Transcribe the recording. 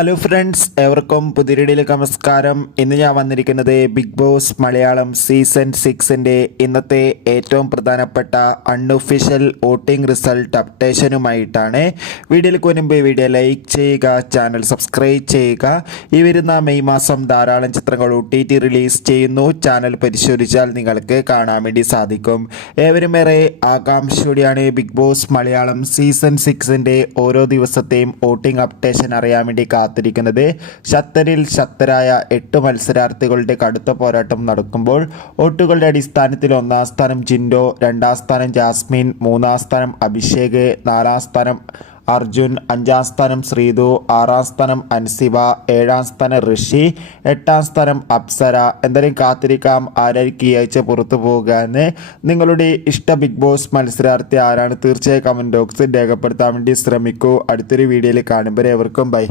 Hello friends, ഏവർക്കും പുതിയ വീഡിയോയിലേക്ക് നമസ്കാരം. ഇന്ന് ഞാൻ വന്നിരിക്കുന്നത് ബിഗ് ബോസ് മലയാളം സീസൺ 6ൻ്റെ ഇന്നത്തെ ഏറ്റവും പ്രധാനപ്പെട്ട അൺഒഫീഷ്യൽ വോട്ടിംഗ് റിസൾട്ട് അപ്ഡേഷനുമായിട്ടാണ്. വീഡിയോയിലേക്ക് മുൻപ് വീഡിയോ ലൈക്ക് ചെയ്യുക, ചാനൽ സബ്സ്ക്രൈബ് ചെയ്യുക. ഈ വരുന്ന മെയ് മാസം ധാരാളം ചിത്രങ്ങൾ OTT റിലീസ് ചെയ്യുന്നു. ചാനൽ പരിശോധിച്ചാൽ നിങ്ങൾക്ക് കാണാൻ വേണ്ടി സാധിക്കും. ഏവരും ഏറെ ആകാംക്ഷയോടെയാണ് ബിഗ് ബോസ് മലയാളം സീസൺ 6ൻ്റെ ഓരോ ദിവസത്തെയും വോട്ടിംഗ് അപ്ഡേഷൻ അറിയാൻ വേണ്ടി കാത്തിരിക്കുന്നത്. ശക്തരിൽ ശക്തരായ 8 മത്സരാർത്ഥികളുടെ കടുത്ത പോരാട്ടം നടക്കുമ്പോൾ വോട്ടുകളുടെ അടിസ്ഥാനത്തിൽ 1-ാം സ്ഥാനം ജിൻഡോ, 2-ാം സ്ഥാനം ജാസ്മിൻ, 3-ാം സ്ഥാനം അഭിഷേക്, 4-ാം സ്ഥാനം അർജുൻ, 5-ാം സ്ഥാനം ശ്രീതു, 6-ാം സ്ഥാനം അൻസിബ, 7-ാം സ്ഥാനം ഋഷി, 8-ാം സ്ഥാനം അപ്സര. എന്തായാലും കാത്തിരിക്കാം ആരായിരിക്കും ഈ ആഴ്ച പുറത്തു പോകുക എന്ന്. നിങ്ങളുടെ ഇഷ്ട ബിഗ് ബോസ് മത്സരാർത്ഥി ആരാണ്? തീർച്ചയായും കമൻറ്റ് ബോക്സിൽ രേഖപ്പെടുത്താൻ വേണ്ടി ശ്രമിക്കൂ. അടുത്തൊരു വീഡിയോയിൽ കാണുമ്പോൾ ഏവർക്കും ബൈ.